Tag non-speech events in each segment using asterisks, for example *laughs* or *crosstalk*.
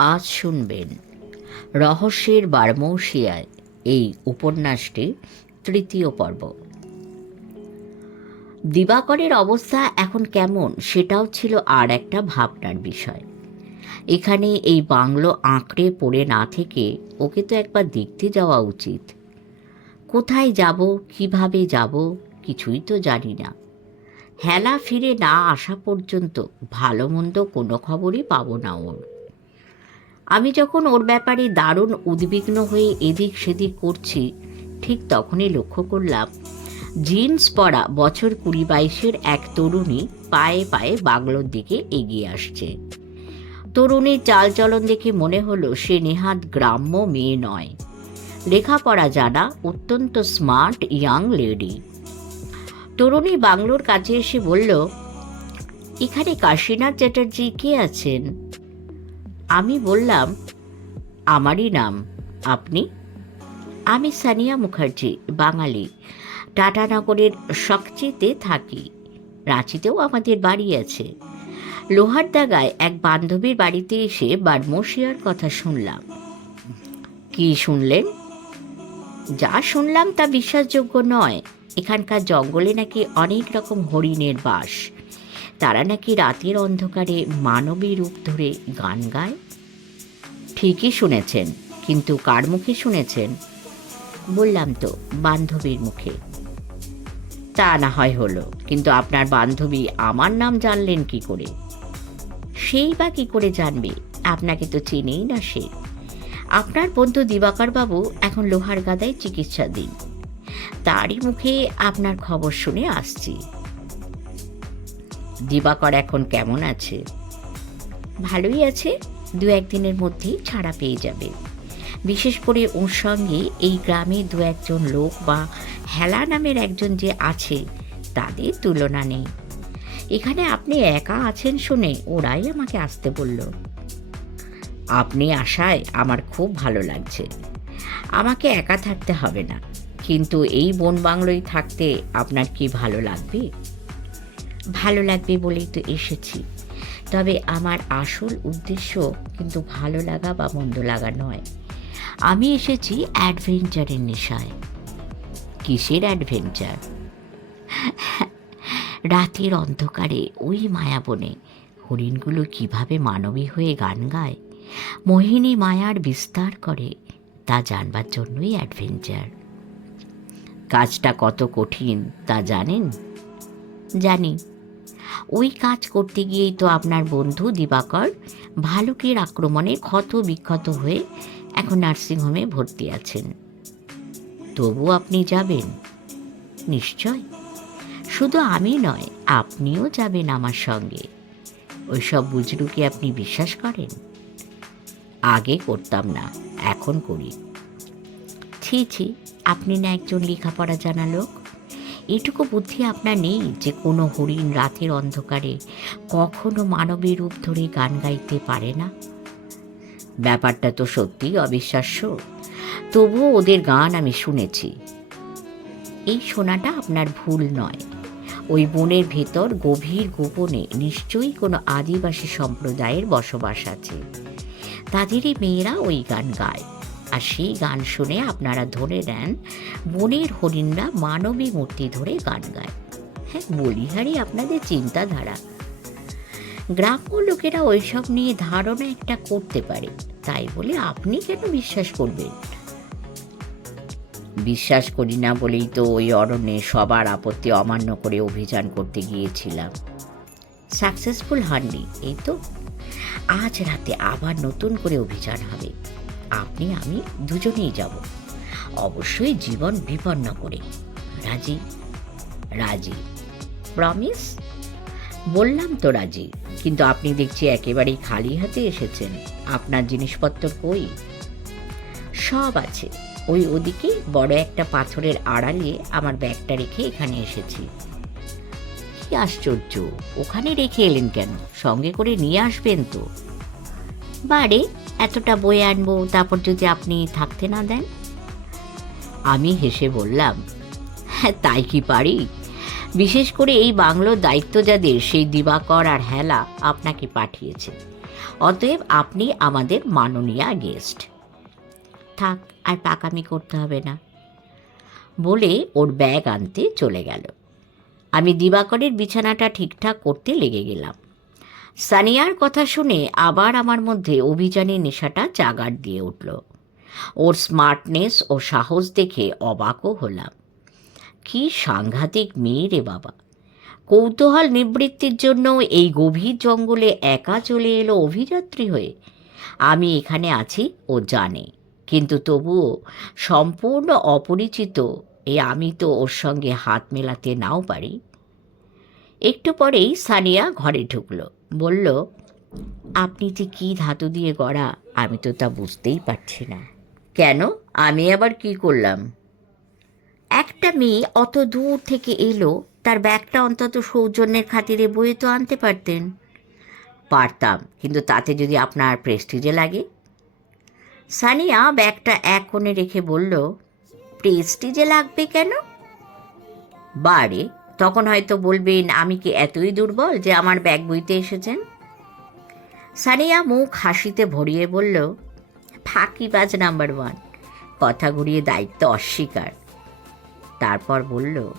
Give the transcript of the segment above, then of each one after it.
আজ শুনবেন রহস্যের বারমৌসিয়ায় এই উপন্যাসটি তৃতীয় পর্ব। দিবাকরের অবস্থা এখন কেমন সেটাও ছিল আর একটা ভাবনার বিষয়। এখানে এই বাংলো আঁকড়ে পড়ে না থেকে ওকে তো একবার দেখতে যাওয়া উচিত। কোথায় যাব, কীভাবে যাব, কিছুই তো জানি না। হেলা ফিরে না আসা পর্যন্ত ভালো মন্দ কোনো খবরই পাবো না ওর। আমি যখন ওর ব্যাপারে দারুণ উদ্বিগ্ন হয়ে এদিক সেদিক করছি, ঠিক তখনই লক্ষ্য করলাম, জিন্স পরা বছর কুড়ি বাইশের এক তরুণী পায়ে পায়ে বাংলোর দিকে এগিয়ে আসছে। তরুণীর চালচলন দেখে মনে হলো সে নেহাত গ্রাম্য মেয়ে নয়। লেখাপড়া জানা অত্যন্ত স্মার্ট ইয়াং লেডি। তরুণী বাংলোর কাছে এসে বলল, এখানে কাশীনাথ চ্যাটার্জি কে আছেন? আমি বললাম, আমারই নাম, আপনি? আমি সানিয়া মুখার্জি, বাঙালি। টাটানগরের সকচিতে থাকি। রাঁচিতেও আমাদের বাড়ি আছে। লোহারদাগায় এক বান্ধবীর বাড়িতে এসে বারমোশিয়ার কথা শুনলাম। কি শুনলেন? যা শুনলাম তা বিশ্বাসযোগ্য নয়। এখানকার জঙ্গলে নাকি অনেক রকম হরিণের বাস। তারা নাকি রাতের অন্ধকারে মানবী রূপ ধরে গান গায়? ঠিকই শুনেছেন, কিন্তু কার মুখে শুনেছেন? বললাম তো, বান্ধবীর মুখে। তা না হয় হলো, কিন্তু আপনার বান্ধবী আমার নাম জানলেন কি করে? সেই বা কি করে জানবে? আপনাকে তো চিনেই না সে। আপনার বন্ধু দিবাকর বাবু এখন লোহার গাদায় চিকিৎসাধীন। তারই মুখে আপনার খবর শুনে আসছি। দিবাকর এখন কেমন আছে? ভালোই আছে, দু একদিনের মধ্যেই ছাড়া পেয়ে যাবে। বিশেষ করে ওর সঙ্গে এই গ্রামে দু একজন লোক বা হেলা নামের একজন যে আছে, তাদের তুলনা নেই। এখানে আপনি একা আছেন শুনে ওরাই আমাকে আসতে বলল। আপনি আসায় আমার খুব ভালো লাগছে। আমাকে একা থাকতে হবে না, কিন্তু এই বন বাংলোয় থাকতে আপনার কি ভালো লাগবে? ভালো লাগবে বলেই তো এসেছি। তবে আমার আসল উদ্দেশ্য কিন্তু ভালো লাগা বা মন্দ লাগা নয়। আমি এসেছি অ্যাডভেঞ্চারের নেশায়। কিসের অ্যাডভেঞ্চার? রাতের অন্ধকারে ওই মায়াবনে হরিণগুলো কীভাবে মানবী হয়ে গান গায়, মোহিনী মায়ার বিস্তার করে, তা জানবার জন্যই অ্যাডভেঞ্চার। কাজটা কত কঠিন তা জানেন? জানি। ওই কাজ করতে গিয়েই তো আপনার বন্ধু দিবাকর ভালুকের আক্রমণে ক্ষত বিক্ষত হয়ে এখন নার্সিংহোমে ভর্তি আছেন। তবু আপনি যাবেন? নিশ্চয়। শুধু আমি নয়, আপনিও যাবেন আমার সঙ্গে। ওইসব বুজরুকে আপনি বিশ্বাস করেন? আগে করতাম না, এখন করি। ছি ছি, আপনি না একজন লেখাপড়া জানা লোক? এটুকু বুদ্ধি আপনার নেই যে কোনো হরিণ রাতের অন্ধকারে কখনো মানবী রূপ ধরে গান গাইতে পারে না? ব্যাপারটা তো সত্যিই অবিশ্বাস্য। তবুও ওদের গান আমি শুনেছি। এই শোনাটা আপনার ভুল নয়। ওই বনের ভেতর গভীর গোপনে নিশ্চয়ই কোনো আদিবাসী সম্প্রদায়ের বসবাস আছে। তাদেরই মেয়েরা ওই গান গায়। আর সেই গান শুনে আপনারা ধরে নেন বনের হরিণরা মানবী মূর্তি ধরে গান গায়। হ্যাঁ বলিহারি আপনাদের চিন্তাধারা। গ্রাম্য লোকেরা ওইসব নিয়ে ধারণা একটা করতে পারে, তাই বলে আপনি কেন বিশ্বাস করবেন? বিশ্বাস করি না বলেই তো ওই অরণ্যে সবার আপত্তি অমান্য করে অভিযান করতে গিয়েছিলাম। সাকসেসফুল হননি, এই তো। আজ রাতে আবার নতুন করে অভিযান হবে। আপনি, আমি দুজনেই যাব। অবশ্যই জীবন বিপন্ন করে। রাজি? রাজি। প্রমিস বললাম তো রাজি, কিন্তু আপনি দেখছি একেবারেই খালি হাতে এসেছেন। আপনার জিনিসপত্র কই? সব আছে। ওই ওদিকে বড় একটা পাথরের আড়ালে আমার ব্যাগটা রেখে এখানে এসেছি। কি আশ্চর্য, ওখানে রেখে এলেন কেন? সঙ্গে করে নিয়ে আসবেন তো। বারে এতটা বই আনব, তারপর যদি আপনি থাকতে না দেন? আমি হেসে বললাম হ্যাঁ তাই কি পারি? বিশেষ করে এই বাংলোর দায়িত্ব যাদের, সেই দিবাকর আর হেলা আপনাকে পাঠিয়েছে। অতএব আপনি আমাদের মাননীয়া গেস্ট। থাক, আর পাকামি করতে হবে না। বলে ওর ব্যাগ আনতে চলে গেল। আমি দিবাকরের বিছানাটা ঠিকঠাক করতে লেগে গেলাম। সানিয়ার কথা শুনে আবার আমার মধ্যে অভিযানের নেশাটা জাগার দিয়ে উঠল। ওর স্মার্টনেস ও সাহস দেখে অবাকও হলাম। কি সাংঘাতিক মেয়ে রে বাবা। কৌতূহল নিবৃত্তির জন্য এই গভীর জঙ্গলে একা চলে এলো অভিযাত্রী হয়ে। আমি এখানে আছি, ও জানে। কিন্তু তবুও সম্পূর্ণ অপরিচিত, এ আমি তো ওর সঙ্গে হাত মেলাতে নাও পারি। একটু পরেই সানিয়া ঘরে ঢুকলো। বলল, আপনি যে কি ধাতু দিয়ে গড়া, আমি তো তা বুঝতেই পারছি না। কেন? আমি আবার কি করলাম? একটা মেয়ে অত দূর থেকে এলো, তার ব্যাগটা অন্তত সৌজন্যের খাতিরে বয়ে তো আনতে পারতেন। পারতাম, কিন্তু তাতে যদি আপনার প্রেস্টিজে লাগে? সানিয়া ব্যাগটা এক কোণে রেখে বলল, প্রেস্টিজে লাগবে কেন? বারে তখন হয়তো বলবেন, আমি কি এতই দুর্বল যে আমার ব্যাগ বইতে এসেছেন? সানিয়া মুখ হাসিতে ভরিয়ে বলল, ফাঁকিবাজ নাম্বার ওয়ান। কথা ঘুরিয়ে দায়িত্ব অস্বীকার। তারপর বলল,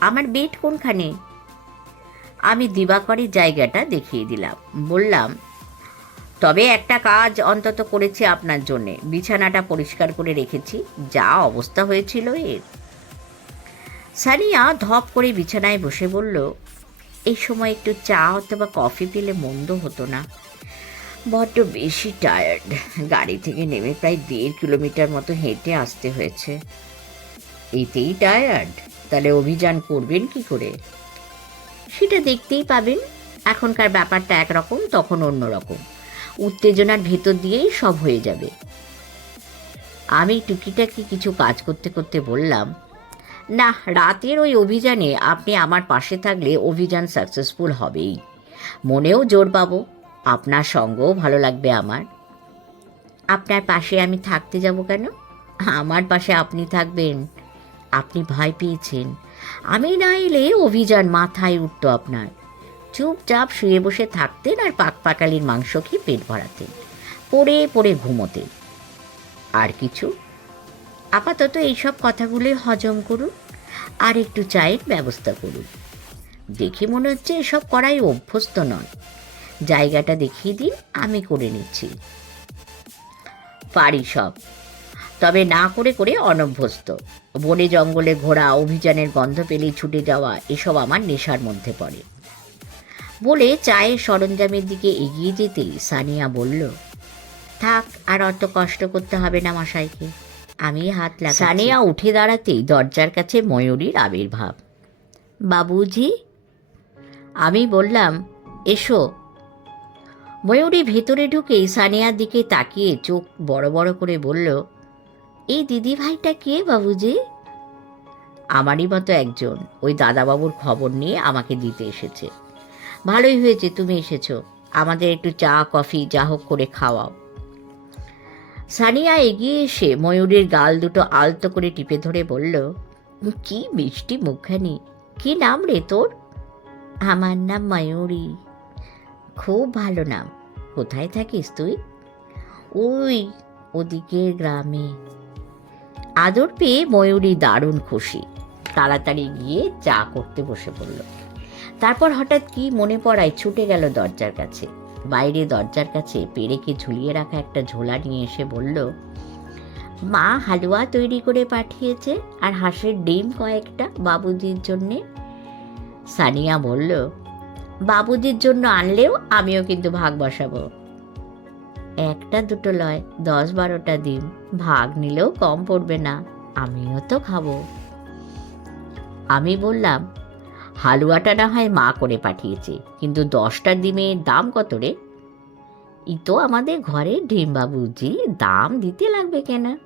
আমার বেড কোনখানে? আমি দিবাকরের জায়গাটা দেখিয়ে দিলাম। বললাম, তবে একটা কাজ অন্তত করেছি আপনার জন্যে। বিছানাটা পরিষ্কার করে রেখেছি। যা অবস্থা হয়েছিল এর। সানিয়া ধপ করে বিছানায় বসে বলল, এই সময় একটু চা অথবা কফি পেলে মন্দ হতো না। বড্ড বেশি টায়ার্ড গাড়ি থেকে নেমে প্রায় দেড় কিলোমিটার মতো হেঁটে আসতে হয়েছে। এতেই টায়ার্ড তাহলে অভিযান করবেন কি করে? সেটা দেখতেই পাবেন। এখনকার ব্যাপারটা একরকম, তখন অন্য রকম উত্তেজনার ভেতর দিয়েই সব হয়ে যাবে। আমি টুকিটাকি কিছু কাজ করতে করতে বললাম না, রাতের ওই অভিযানে আপনি আমার পাশে থাকলে অভিযান সাকসেসফুল হবেই। মনেও জোর পাবো, আপনার সঙ্গও ভালো লাগবে আমার। আপনার পাশে আমি থাকতে যাব কেন? আমার পাশে আপনি থাকবেন, আপনি ভয় পেয়েছেন। আমি না এলে অভিযান মাথায় উঠত আপনার। চুপচাপ শুয়ে বসে থাকতেন আর পাক পাকালির মাংস খেয়ে পেট ভরাতেন, পড়ে পড়ে ঘুমোতেন। আর কিছু? আপাতত এইসব কথাগুলোই হজম করুন আর একটু চায়ের ব্যবস্থা করুন। দেখে মনে হচ্ছে এসব করাই অভ্যস্ত নয় জায়গাটা দেখিয়ে দিন, আমি করে নিচ্ছি। পারি সব। তবে না করে করে অনভ্যস্ত। বনে জঙ্গলে ঘোরা, অভিযানের গন্ধ পেলেই ছুটে যাওয়া, এসব আমার নেশার মধ্যে পড়ে। বলে চায়ের সরঞ্জামের দিকে এগিয়ে যেতেই সানিয়া বলল, থাক, আর অত কষ্ট করতে হবে না মশাইকে। আমি হাত লাগা সানিয়া উঠে দাঁড়াতেই দরজার কাছে ময়ূরীর আবির্ভাব। বাবুজি আমি বললাম এসো। ময়ূরী ভেতরে ঢুকেই সানিয়ার দিকে তাকিয়ে চোখ বড় বড় করে বলল এই দিদি ভাইটা কে বাবুজি? আমারই মতো একজন। ওই দাদাবাবুর খবর নিয়ে আমাকে দিতে এসেছে। ভালোই হয়েছে তুমি এসেছ। আমাদের একটু চা কফি যা হোক করে খাওয়াও। সানিয়া এগিয়ে এসে ময়ূরের গাল দুটো আলতো করে টিপে ধরে বলল, কি মিষ্টি মুখখানি, কি নাম রে তোর? আমার নাম ময়ূরী। খুব ভালো নাম। কোথায় থাকিস তুই? ওই ওদিকের গ্রামে। আদর পেয়ে ময়ূরী দারুণ খুশি। তাড়াতাড়ি গিয়ে চা করতে বসে পড়ল। তারপর হঠাৎ কি মনে পড়ায় ছুটে গেল দরজার কাছে। বাইরে দরজার কাছে পেরেকে ঝুলিয়ে রাখা একটা ঝোলা নিয়ে এসে বলল, মা হালুয়া তৈরি করে পাঠিয়েছে আর হাঁসের ডিম কয়েকটা বাবুজির জন্যে? সানিয়া বলল, বাবুজির জন্য আনলেও আমিও কিন্তু ভাগ বসাবো। একটা দুটো লয়, দশ বারোটা ডিম, ভাগ নিলেও কম পড়বে না, আমিও তো খাব। আমি বললাম হালুয়াটা না হয় মা করে পাঠিয়েছে। কিন্তু দশটা ডিমের দাম কত রে? ই তো আমাদের ঘরের ডিম বাবুজি দাম দিতে লাগবে কেন?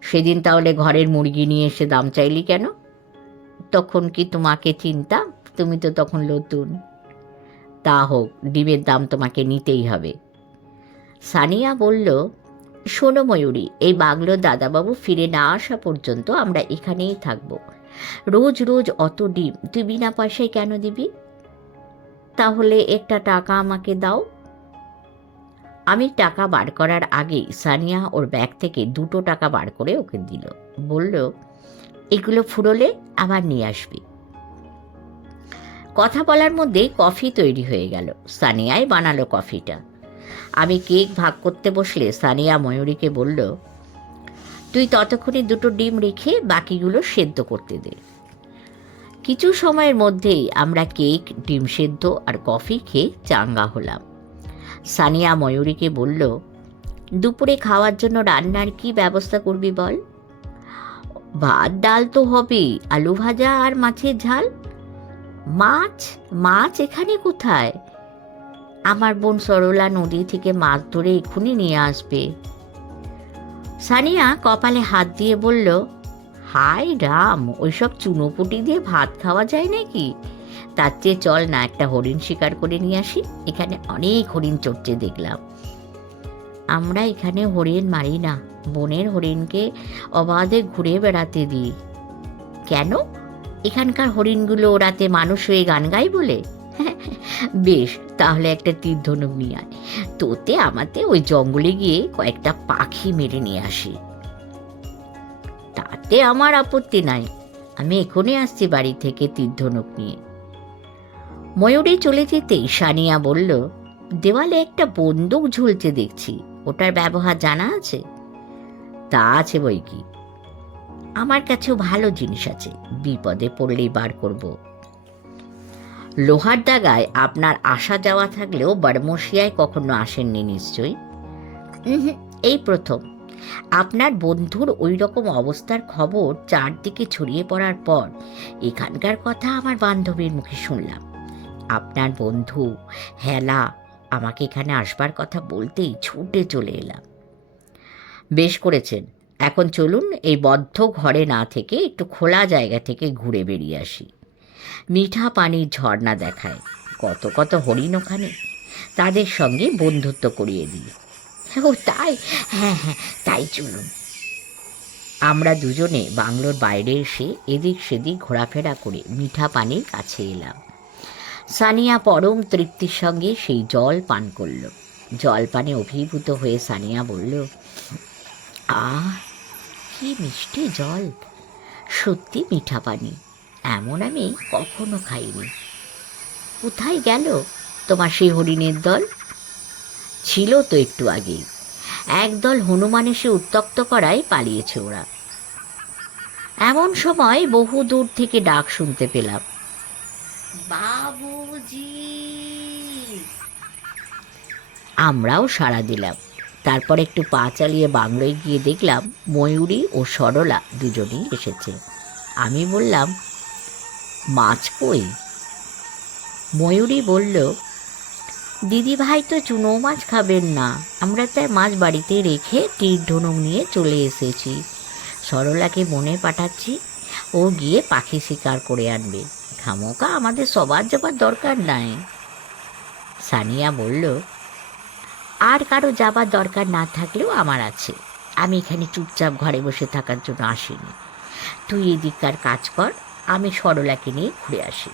সেদিন তাহলে ঘরের মুরগি নিয়ে এসে দাম চাইলি কেন? তখন কি তোমাকে চিন্তা? তুমি তো তখন নতুন। তা হোক, ডিমের দাম তোমাকে নিতেই হবে। সানিয়া বলল, শোনো ময়ূরী, এই বাংলোর দাদাবাবু ফিরে না আসা পর্যন্ত আমরা এখানেই থাকব। রোজ রোজ অত ডিম, তুই বিনা পয়সায় কেন দিবি? তাহলে একটা টাকা আমাকে দাও। আমি টাকা বার করার আগেই সানিয়া ওর ব্যাগ থেকে দুটো টাকা বার করে ওকে দিল। বলল, এগুলো ফুরোলে আবার নিয়ে আসবি। কথা বলার মধ্যেই কফি তৈরি হয়ে গেল। সানিয়াই বানালো কফিটা। আমি কেক ভাগ করতে বসলে সানিয়া ময়ূরীকে বলল তুই ততক্ষণে দুটো ডিম রেখে বাকিগুলো সেদ্ধ করতে দে। কিছু সময়ের মধ্যেই আমরা কেক, ডিম সেদ্ধ আর কফি খেয়ে চাঙ্গা হলাম। সানিয়া ময়ূরীকে বলল, দুপুরে খাওয়ার জন্য রান্নার কি ব্যবস্থা করবি বল? ভাত, ডাল তো হবে আলু ভাজা আর মাছের ঝাল। মাছ মাছ এখানে কোথায়? আমার বোন সরলা নদী থেকে মাছ ধরে এক্ষুনি নিয়ে আসবে। সানিয়া কপালে হাত দিয়ে বলল হাই রাম, ওইসব চুনোপুটি দিয়ে ভাত খাওয়া যায় নাকি? তার চেয়ে চল না একটা হরিণ শিকার করে নিয়ে আসি। এখানে অনেক হরিণ চড়ছে দেখলাম। আমরা এখানে হরিণ মারি না। বনের হরিণকে অবাধে ঘুরে বেড়াতে দিই। কেন? এখানকার হরিণগুলো রাতে মানুষ হয়ে গান গায় বলে? *laughs* বেশ, তাহলে একটা তীর ধনুক নিয়ে আয়। তোতে আমাতে ওই জঙ্গলে গিয়ে কয়েকটা পাখি মেরে নিয়ে আসি। তাতে আমার আপত্তি নাই। আমি এখনই আসছি বাড়ি থেকে তীর ধনুক নিয়ে। ময়ূরী চলে যেতেই সানিয়া বলল, দেওয়ালে একটা বন্দুক ঝুলছে দেখছি। ওটার ব্যবহার জানা আছে? তা আছে বই কি আমার কাছেও ভালো জিনিস আছে। বিপদে পড়লেই বার করব। লোহার দাগায় আপনার আসা যাওয়া থাকলেও বারমসিয়ায় কখনো আসেননি নিশ্চয়ই? এই প্রথম। আপনার বন্ধুর ওই রকম অবস্থার খবর চারদিকে ছড়িয়ে পড়ার পর এখানকার কথা আমার বান্ধবীর মুখে শুনলাম। আপনার বন্ধু হেলা আমাকে এখানে আসবার কথা বলতেই ছুটে চলে এলাম। বেশ করেছেন। এখন চলুন এই বদ্ধ ঘরে না থেকে একটু খোলা জায়গা থেকে ঘুরে বেরিয়ে আসি। মিঠা পানির ঝর্ণা দেখায়। কত কত হরিণ ওখানে। তাদের সঙ্গে বন্ধুত্ব করিয়ে দিই। ও, তাই? হ্যাঁ হ্যাঁ তাই চলুন। আমরা দুজনে বাংলোর বাইরে এসে এদিক সেদিক ঘোরাফেরা করে মিঠা পানির কাছে এলাম। সানিয়া পরম তৃপ্তির সঙ্গে সেই জল পান করল। জল পানে অভিভূত হয়ে সানিয়া বলল, আহ, কি মিষ্টি জল। সত্যি মিঠা পানি। এমন আমি কখনো খাইনি। কোথায় গেল তোমার সেই হরিণের দল? ছিল তো একটু আগেই। একদল হনুমান এসে উত্তক্ত করায় পালিয়েছে ওরা। এমন সময় বহু দূর থেকে ডাক শুনতে পেলাম। বাবুজি! আমরাও সাড়া দিলাম। তারপর একটু পা চালিয়ে বাংলোয় গিয়ে দেখলাম ময়ূরী ও সরলা দুজনেই এসেছে। আমি বললাম মাছ কই? ময়ূরী বলল, দিদি ভাই তো চুনো মাছ খাবেন না। আমরা তাই মাছ বাড়িতে রেখে তীর ধনুক নিয়ে চলে এসেছি। সরলাকে বনে পাঠাচ্ছি, ও গিয়ে পাখি শিকার করে আনবে। খামোকা, আমাদের সবার যাবার দরকার নাই। সানিয়া বলল, আর কারও যাবার দরকার না থাকলেও আমার আছে। আমি এখানে চুপচাপ ঘরে বসে থাকার জন্য আসিনি। তুই এদিককার কাজ কর আমি সরলাকে নিয়ে ঘুরে আসি।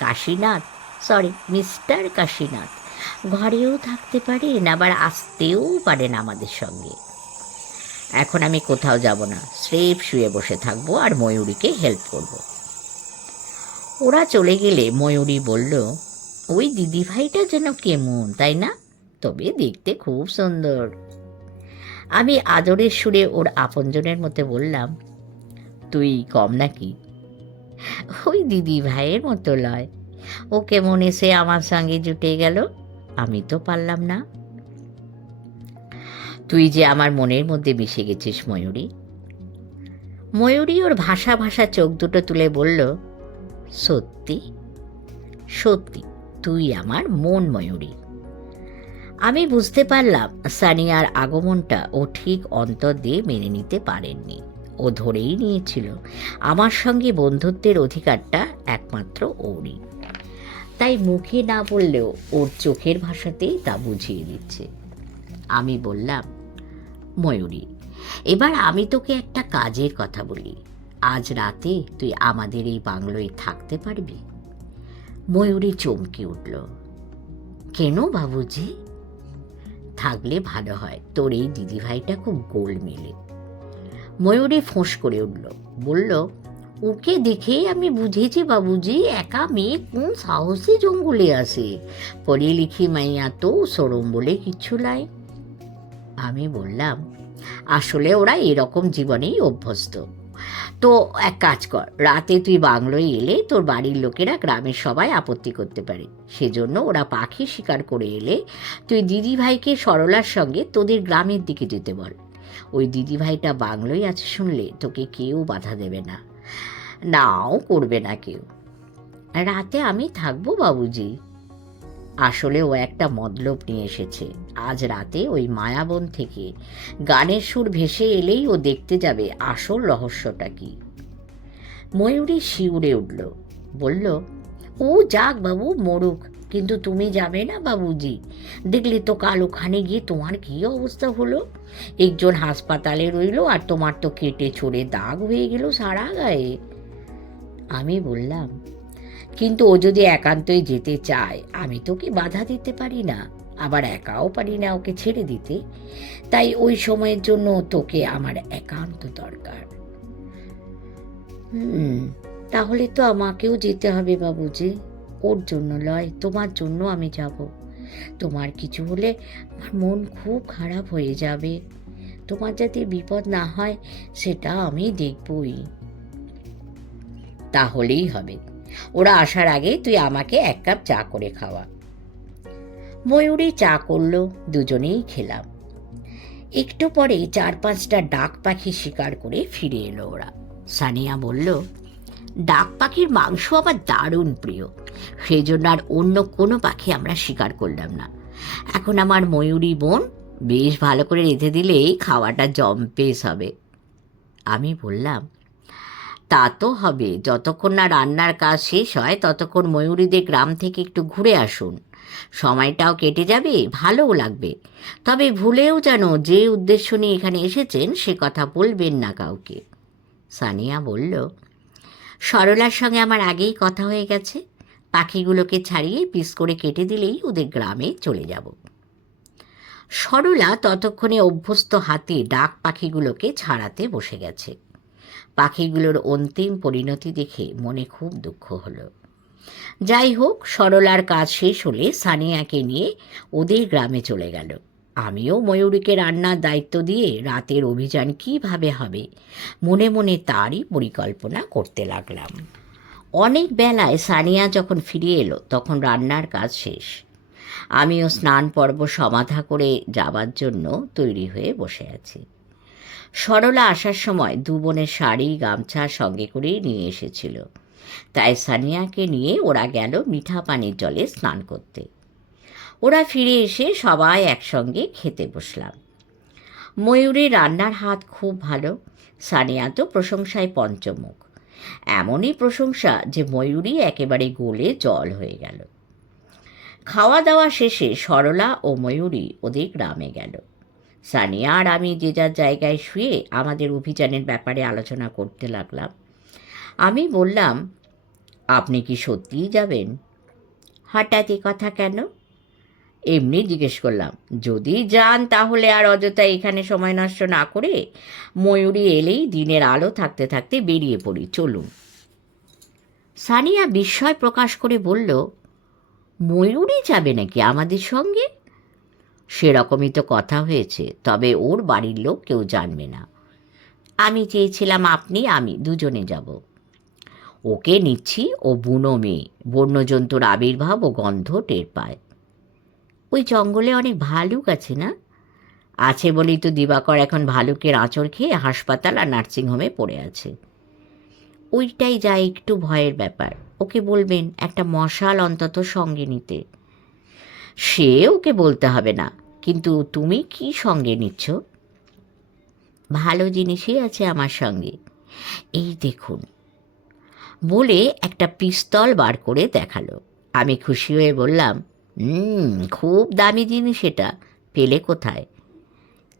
কাশীনাথ সরি মিস্টার কাশীনাথ, ঘরেও থাকতে পারেন আবার আসতেও পারেন আমাদের সঙ্গে। এখন আমি কোথাও যাব না, স্রেফ শুয়ে বসে থাকব আর ময়ূরীকে হেল্প করব। ওরা চলে গেলে ময়ূরী বলল, ওই দিদিভাইটা যেন কেমন, তাই না? তবে দেখতে খুব সুন্দর। আমি আদরের সুরে ওর আপনজনের মধ্যে বললাম, তুই কম নাকি? ওই দিদি ভাইয়ের মতো লয়। ও কেমন এসে আমার সঙ্গে জুটে গেল, আমি তো পারলাম না। তুই যে আমার মনের মধ্যে মিশে গেছিস ময়ূরী। ময়ূরী ওর ভাষা ভাষা চোখ দুটো তুলে বলল, সত্যি? সত্যি, তুই আমার মন ময়ূরী। আমি বুঝতে পারলাম সানিয়ার আগমনটা ও ঠিক অন্তর দিয়ে মেনে নিতে পারেননি। ও ধরেই নিয়েছিল। আমার সঙ্গে বন্ধুত্বের অধিকারটা একমাত্র ওরই। তাই মুখে না বললেও ওর চোখের ভাষাতেই তা বুঝিয়ে দিচ্ছে। আমি বললাম, ময়ূরী, এবার আমি তোকে একটা কাজের কথা বলি। আজ রাতে তুই আমাদের এই বাংলোয় থাকতে পারবি? ময়ূরী চমকে উঠল, কেন বাবুজি? থাকলে ভালো হয়, তোর এই দিদিভাইটা খুব গোল মেলে ময়ূরী ফোঁস করে উঠল। বলল, ওকে দেখেই আমি বুঝেছি বাবুজি, একা মেয়ে কোন সাহসে জঙ্গলে আসে পড়ে লিখি মাইয়া তো, সরম বলে কিচ্ছু নাই। আমি বললাম, আসলে ওরা এরকম জীবনেই অভ্যস্ত। তো এক কাজ কর, রাতে তুই বাংলোয় এলে তোর বাড়ির লোকেরা গ্রামের সবাই আপত্তি করতে পারে। সেজন্য ওরা পাখি শিকার করে এলে তুই দিদিভাইকে সরলার সঙ্গে তোদের গ্রামের দিকে যেতে বল। ওই দিদিভাইটা বাংলোয় আছে শুনলে তোকে কেউ বাধা দেবে না। নাও করবে না কেউ। রাতে আমি থাকব বাবুজি। আসলে ও একটা মতলব নিয়ে এসেছে। আজ রাতে ওই মায়াবন থেকে গানের সুর ভেসে এলেই ও দেখতে যাবে আসল রহস্যটা কি। ময়ূরী শিউরে উঠল। বলল, ও যাক বাবু, মরুক। কিন্তু তুমি যাবে না বাবুজি। দেখলে তো কাল ওখানে গিয়ে তোমার কী অবস্থা হলো? একজন হাসপাতালে রইল আর তোমার তো কেটে চড়ে দাগ হয়ে গেল সারা গায়ে। আমি বললাম, কিন্তু ও যদি একান্তই যেতে চায়, আমি তোকে বাধা দিতে পারি না। আবার একাও পারি না ওকে ছেড়ে দিতে। তাই ওই সময়ের জন্য তোকে আমার একান্ত দরকার। হুম, তাহলে তো আমাকেও যেতে হবে বাবুজি। ওর জন্য লয়, তোমার জন্য আমি যাব। তোমার কিছু হলে আমার মন খুব খারাপ হয়ে যাবে। তোমার যাতে বিপদ না হয়, সেটা আমি দেখবই। তাহলেই হবে। ওরা আসার আগে তুই আমাকে এক কাপ চা করে খাওয়া। ময়ূরী চা করল, দুজনেই খেলাম। একটু পরে চার পাঁচটা ডাক পাখি শিকার করে ফিরে এলো ওরা। সানিয়া বলল ডাক পাখির মাংস আমার দারুণ প্রিয়। সেই জন্য আর অন্য কোনো পাখি আমরা শিকার করলাম না। এখন আমার ময়ূরী বোন বেশ ভালো করে রেঁধে দিলেই খাওয়াটা জম্পেস হবে। আমি বললাম, তা তো হবে, যতক্ষণ না রান্নার কাজ শেষ হয়, ততক্ষণ ময়ূরীদের গ্রাম থেকে একটু ঘুরে আসুন। সময়টাও কেটে যাবে, ভালোও লাগবে। তবে ভুলেও যেন যে উদ্দেশ্য নিয়ে এখানে এসেছেন, সে কথা বলবেন না কাউকে। সানিয়া বলল সরলার সঙ্গে আমার আগেই কথা হয়ে গেছে। পাখিগুলোকে ছাড়িয়ে পিস করে কেটে দিলেই ওদের গ্রামে চলে যাব। সরলা ততক্ষণে অভ্যস্ত হাতে ডাক পাখিগুলোকে ছাড়াতে বসে গেছে। পাখিগুলোর অন্তিম পরিণতি দেখে মনে খুব দুঃখ হলো। যাই হোক, সরলার কাজ শেষ হলে সানিয়াকে নিয়ে ওদের গ্রামে চলে গেল। আমিও ময়ূরীকে রান্নার দায়িত্ব দিয়ে রাতের অভিযান কীভাবে হবে? মনে মনে তারই পরিকল্পনা করতে লাগলাম। অনেক বেলায় সানিয়া যখন ফিরে এলো, তখন রান্নার কাজ শেষ। আমিও স্নান পর্ব সমাধা করে যাবার জন্য তৈরি হয়ে বসে আছি। সরলা আসার সময় দু বোনের শাড়ি, গামছা সঙ্গে করেই নিয়ে এসেছিল। তাই সানিয়াকে নিয়ে ওরা গেল মিঠা পানির জলে স্নান করতে। ওরা ফিরে এসে সবাই একসঙ্গে খেতে বসলাম। ময়ূরীর রান্নার হাত খুব ভালো। সানিয়া তো প্রশংসায় পঞ্চমুখ। এমনই প্রশংসা যে ময়ূরী একেবারে গোলে জল হয়ে গেল। খাওয়া দাওয়া শেষে সরলা ও ময়ূরী ওদের গ্রামে গেল। সানিয়া আর আমি যে যার জায়গায় শুয়ে আমাদের অভিযানের ব্যাপারে আলোচনা করতে লাগলাম। আমি বললাম, আপনি কি সত্যিই যাবেন? হঠাৎ এ কথা কেন? এমনি জিজ্ঞেস করলাম, যদি যান তাহলে আর অযথা এখানে সময় নষ্ট না করে ময়ূরী এলেই দিনের আলো থাকতে থাকতে বেরিয়ে পড়ি, চলুন। সানিয়া বিস্ময় প্রকাশ করে বলল, ময়ূরী যাবে নাকি আমাদের সঙ্গে? সেরকমই তো কথা হয়েছে, তবে ওর বাড়ির লোক কেউ জানবে না। আমি চেয়েছিলাম আপনি, আমি দুজনে যাব। ওকে নিচ্ছি ও বুনো মেয়ে, বন্যজন্তুর আবির্ভাব ও গন্ধ টের পায়। ওই জঙ্গলে অনেক ভালুক আছে না? আছে বলেই তো দিবাকর এখন ভালুকের আঁচড় খেয়ে হাসপাতাল আর নার্সিংহোমে পড়ে আছে। ওইটাই যা একটু ভয়ের ব্যাপার। ওকে বলবেন একটা মশাল অন্তত সঙ্গে নিতে। সে ওকে বলতে হবে না, কিন্তু তুমি কি সঙ্গে নিচ্ছ? ভালো জিনিসই আছে আমার সঙ্গে। এই দেখুন। বলে একটা পিস্তল বার করে দেখাল। আমি খুশি হয়ে বললাম হুম, খুব দামি জিনিস এটা। পেলে কোথায়?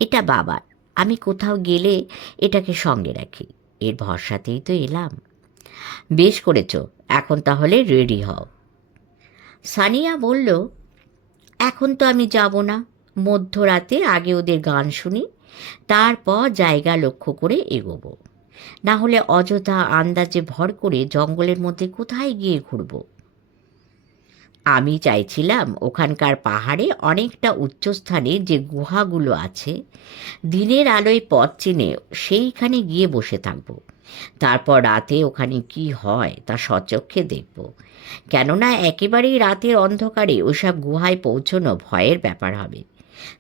এটা বাবার। আমি কোথাও গেলে এটাকে সঙ্গে রাখি। এর ভরসাতেই তো এলাম। বেশ করেছ, এখন তাহলে রেডি হও। সানিয়া বলল, এখন তো আমি যাব না। মধ্যরাতে আগে ওদের গান শুনি, তারপর জায়গা লক্ষ্য করে এগোবো। না হলে অযথা আন্দাজে ভর করে জঙ্গলের মধ্যে কোথায় গিয়ে ঘুরবো? আমি চাইছিলাম ওখানকার পাহাড়ে অনেকটা উচ্চস্থানে যে গুহাগুলো আছে, দিনের আলোয় পথ চিনে সেইখানে গিয়ে বসে থাকব। তারপর রাতে ওখানে কি হয় তা সচক্ষে দেখব। কেননা একেবারেই রাতের অন্ধকারে ওসব গুহায় পৌঁছনো ভয়ের ব্যাপার হবে।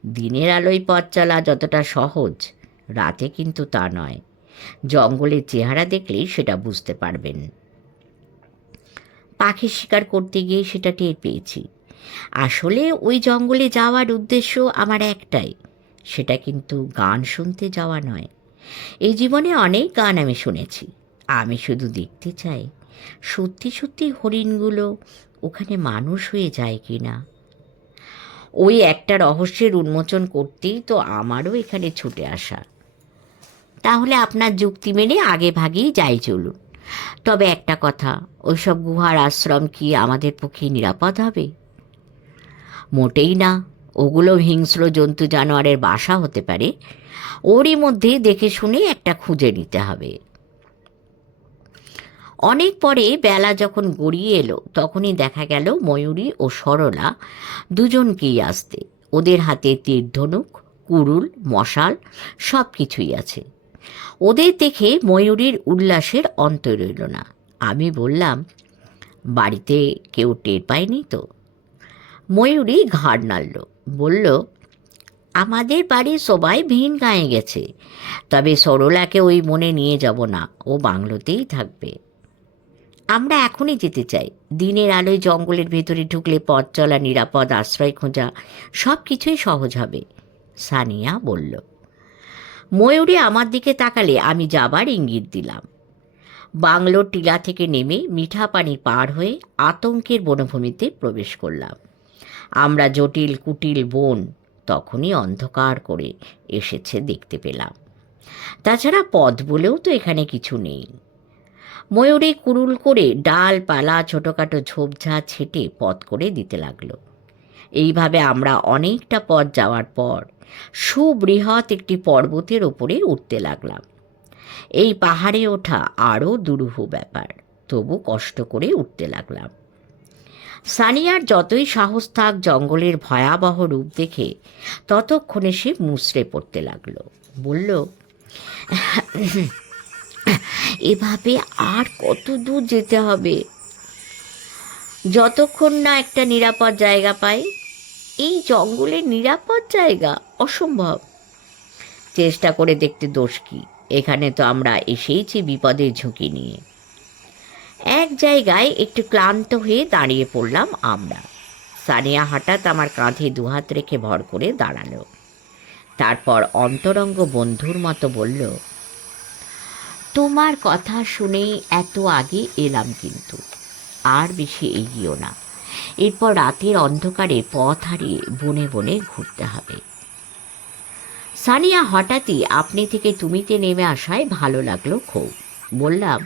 দিনের আলোয় পথ চলা যতটা সহজ, রাতে কিন্তু তা নয়। জঙ্গলের চেহারা দেখলেই সেটা বুঝতে পারবেন। পাখি শিকার করতে গিয়ে সেটা টের পেয়েছি। আসলে ওই জঙ্গলে যাওয়ার উদ্দেশ্য আমার একটাই, সেটা কিন্তু গান শুনতে যাওয়া নয়। এই জীবনে অনেক গান আমি শুনেছি, আমি শুধু দেখতে চাই, সত্যি সত্যি হরিণগুলো ওখানে মানুষ হয়ে যায় কি না ওই একটা রহস্যের উন্মোচন করতেই তো আমারও এখানে ছুটে আসা। তাহলে আপনার যুক্তি মেনে আগে ভাগেই যাই চলুন। তবে একটা কথা, ওইসব গুহার আশ্রম কি আমাদের পক্ষে নিরাপদ হবে? মোটেই না। ওগুলো হিংস্র জন্তু জানোয়ারের বাসা হতে পারে। ওরই মধ্যে দেখে শুনে একটা খুঁজে নিতে হবে। অনেক পরে বেলা যখন গড়িয়ে এলো, তখনই দেখা গেল ময়ূরী ও সরলা দুজনকেই আসতে। ওদের হাতে তীর, ধনুক, কুড়ুল, মশাল সব কিছুই আছে। ওদের দেখে ময়ূরীর উল্লাসের অন্ত রইল না। আমি বললাম, বাড়িতে কেউ টের পায়নি তো? ময়ূরী ঘাড় নাড়ল, বলল, আমাদের বাড়ির সবাই ভিন গায়ে গেছে, তবে সরলাকে ওই মনে নিয়ে যাব না, ও বাংলোতেই থাকবে। আমরা এখনই যেতে চাই। দিনের আলোয় জঙ্গলের ভেতরে ঢুকলে পথ চলা, নিরাপদ, আশ্রয় খোঁজা সব কিছুই সহজ হবে, সানিয়া বলল। ময়ূরী আমার দিকে তাকালে আমি যাবার ইঙ্গিত দিলাম। বাংলোর টিলা থেকে নেমে মিঠা পানি পার হয়ে আতঙ্কের বনভূমিতে প্রবেশ করলাম। আমরা জটিল, কুটিল বন তখনই অন্ধকার করে এসেছে দেখতে পেলাম। তাছাড়া পথ বলেও তো এখানে কিছু নেই। ময়ূরে কুরুল করে ডাল পালা ছোটোখাটো ঝোপঝাড় ছেটে পথ করে দিতে লাগল। এইভাবে আমরা অনেকটা পথ যাওয়ার পর সুবৃহৎ একটি পর্বতের ওপরে উঠতে লাগলাম। এই পাহাড়ে ওঠা আরও দুরূহ ব্যাপার, তবু কষ্ট করে উঠতে লাগলাম। সানিয়ার যতই সাহস থাক জঙ্গলের ভয়াবহ রূপ দেখে ততক্ষণে সে মুচড়ে পড়তে লাগল। বলল, এভাবে আর কত দূর যেতে হবে? যতক্ষণ না একটা নিরাপদ জায়গা পাই এই জঙ্গলের নিরাপদ জায়গা অসম্ভব। চেষ্টা করে দেখতে দোষ কি? এখানে তো আমরা এসেইছি বিপদের ঝুঁকি নিয়ে। এক জায়গায় একটু ক্লান্ত হয়ে দাঁড়িয়ে পড়লাম আমরা। সানিয়া হঠাৎ আমার কাঁধে দুহাত রেখে ভর করে দাঁড়াল। তারপর অন্তরঙ্গ বন্ধুর মতো বলল, তোমার কথা শুনেই এত আগে এলাম কিন্তু। আর বেশি এগিয়েও না। এরপর রাতের অন্ধকারে পথ হারিয়ে বনে বনে ঘুরতে হবে। সানিয়া হঠাৎই আপনি থেকে তুমিতে নেমে আসায় ভালো লাগল খুব। বললাম,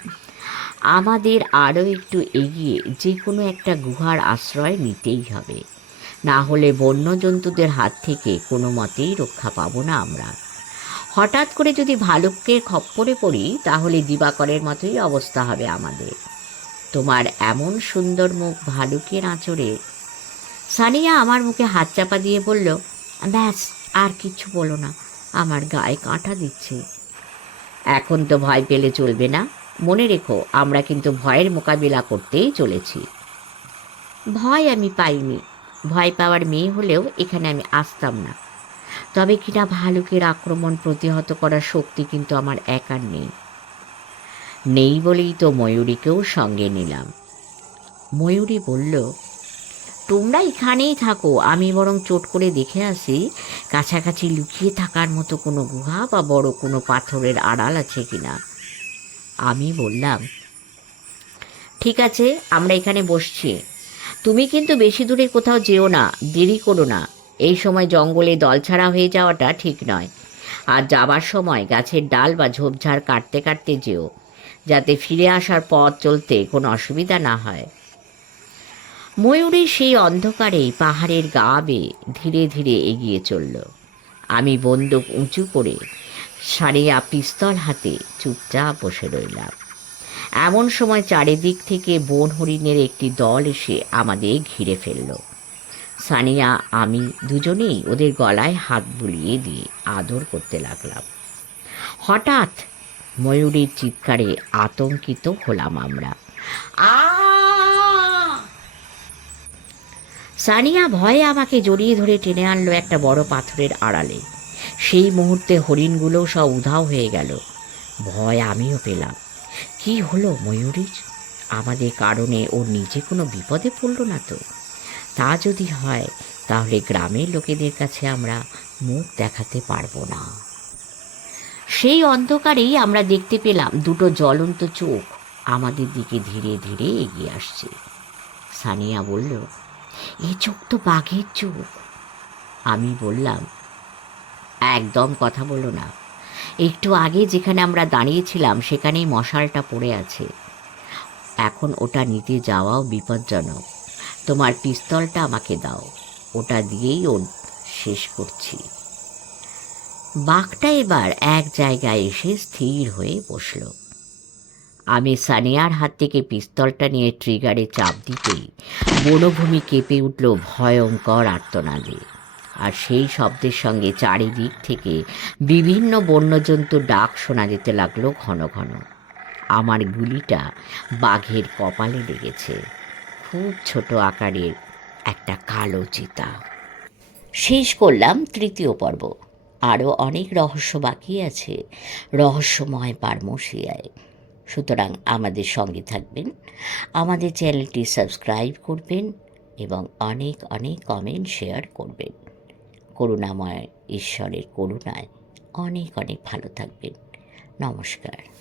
আমাদের আরও একটু এগিয়ে যে কোনো একটা গুহার আশ্রয় নিতেই হবে। না হলে বন্য জন্তুদের হাত থেকে কোনো মতেই রক্ষা পাবো না আমরা। হঠাৎ করে যদি ভালুককে খপ্পরে পড়ি, তাহলে দিবাকরের মতোই অবস্থা হবে আমাদের। তোমার এমন সুন্দর মুখ ভালুকের আঁচড়ে। সানিয়া আমার মুখে হাত চাপা দিয়ে বলল, ব্যাস, আর কিছু বলো না, আমার গায়ে কাঁটা দিচ্ছে। এখন তো ভয় পেলে চলবে না। মনে রেখো, আমরা কিন্তু ভয়ের মোকাবিলা করতেই চলেছি। ভয় আমি পাইনি। ভয় পাওয়ার মেয়ে হলেও এখানে আমি আসতাম না। তবে কিনা ভালুকের আক্রমণ প্রতিহত করার শক্তি কিন্তু আমার একার নেই। নেই বলেই তো ময়ূরীকেও সঙ্গে নিলাম। ময়ূরী বলল, তোমরা এখানেই থাকো, আমি বরং চোট করে দেখে আসি। কাছাকাছি লুকিয়ে থাকার মতো কোনো গুহা বা বড় কোনো পাথরের আড়াল আছে কিনা? আমি বললাম, ঠিক আছে, আমরা এখানে বসছি। তুমি কিন্তু বেশি দূরে কোথাও যেও না, দেরি করো না। এই সময় জঙ্গলে দলছাড়া হয়ে যাওয়াটা ঠিক নয়। আর যাবার সময় গাছের ডাল বা ঝোপঝাড় কাটতে কাটতে যেও। যাতে ফিরে আসার পথ চলতে কোনো অসুবিধা না হয়। ময়ূরী সেই অন্ধকারেই পাহাড়ের গা বেয়ে ধীরে ধীরে এগিয়ে চলল। আমি বন্দুক উঁচু করে সারিয়া পিস্তল হাতে চুপচাপ বসে রইলাম। এমন সময় চারিদিক থেকে বন হরিণের একটি দল এসে আমাদের ঘিরে ফেলল। সানিয়া, আমি দুজনেই ওদের গলায় হাত বুলিয়ে দিয়ে আদর করতে লাগলাম। হঠাৎ ময়ূরীর চিৎকারে আতঙ্কিত হলাম আমরা। আ! সানিয়া ভয়ে আমাকে জড়িয়ে ধরে টেনে আনলো একটা বড় পাথরের আড়ালে। সেই মুহূর্তে হরিণগুলো সব উধাও হয়ে গেল। ভয় আমিও পেলাম। কি হলো ময়ূরীর আমাদের কারণে ও নিজে কোনো বিপদে পড়ল না তো? তা যদি হয় তাহলে গ্রামের লোকেদের কাছে আমরা মুখ দেখাতে পারব না। সেই অন্ধকারেই আমরা দেখতে পেলাম দুটো জ্বলন্ত চোখ আমাদের দিকে ধীরে ধীরে এগিয়ে আসছে। সানিয়া বলল, এ চোখ তো বাঘের চোখ। আমি বললাম, একদম কথা বলো না। একটু আগে যেখানে আমরা দাঁড়িয়েছিলাম সেখানেই মশালটা পড়ে আছে। এখন ওটা নিতে যাওয়াও বিপজ্জনক। তোমার পিস্তলটা আমাকে দাও। ওটা দিয়েই ও শেষ করছি। বাঘটা এবার এক জায়গায় এসে স্থির হয়ে বসল। আমি সানিয়ার হাত থেকে পিস্তলটা নিয়ে ট্রিগারে চাপ দিতেই বনভূমি কেঁপে উঠল ভয়ঙ্কর আর্তনাদে। আর সেই শব্দের সঙ্গে চারিদিক থেকে বিভিন্ন বন্যজন্তুর ডাক শোনা যেতে লাগল ঘন ঘন। আমার গুলিটা বাঘের কপালে লেগেছে। খুব ছোট আকারের একটা কালো চিতা। শেষ করলাম তৃতীয় পর্ব। আরও অনেক রহস্য বাকি আছে। রহস্যময় পারমশিয়ায়। সুতরাং আমাদের সঙ্গে থাকবেন। আমাদের চ্যানেলটি সাবস্ক্রাইব করবেন এবং অনেক অনেক কমেন্ট শেয়ার করবেন। করুণাময় ঈশ্বরের করুণায় অনেক অনেক ভালো থাকবেন। নমস্কার।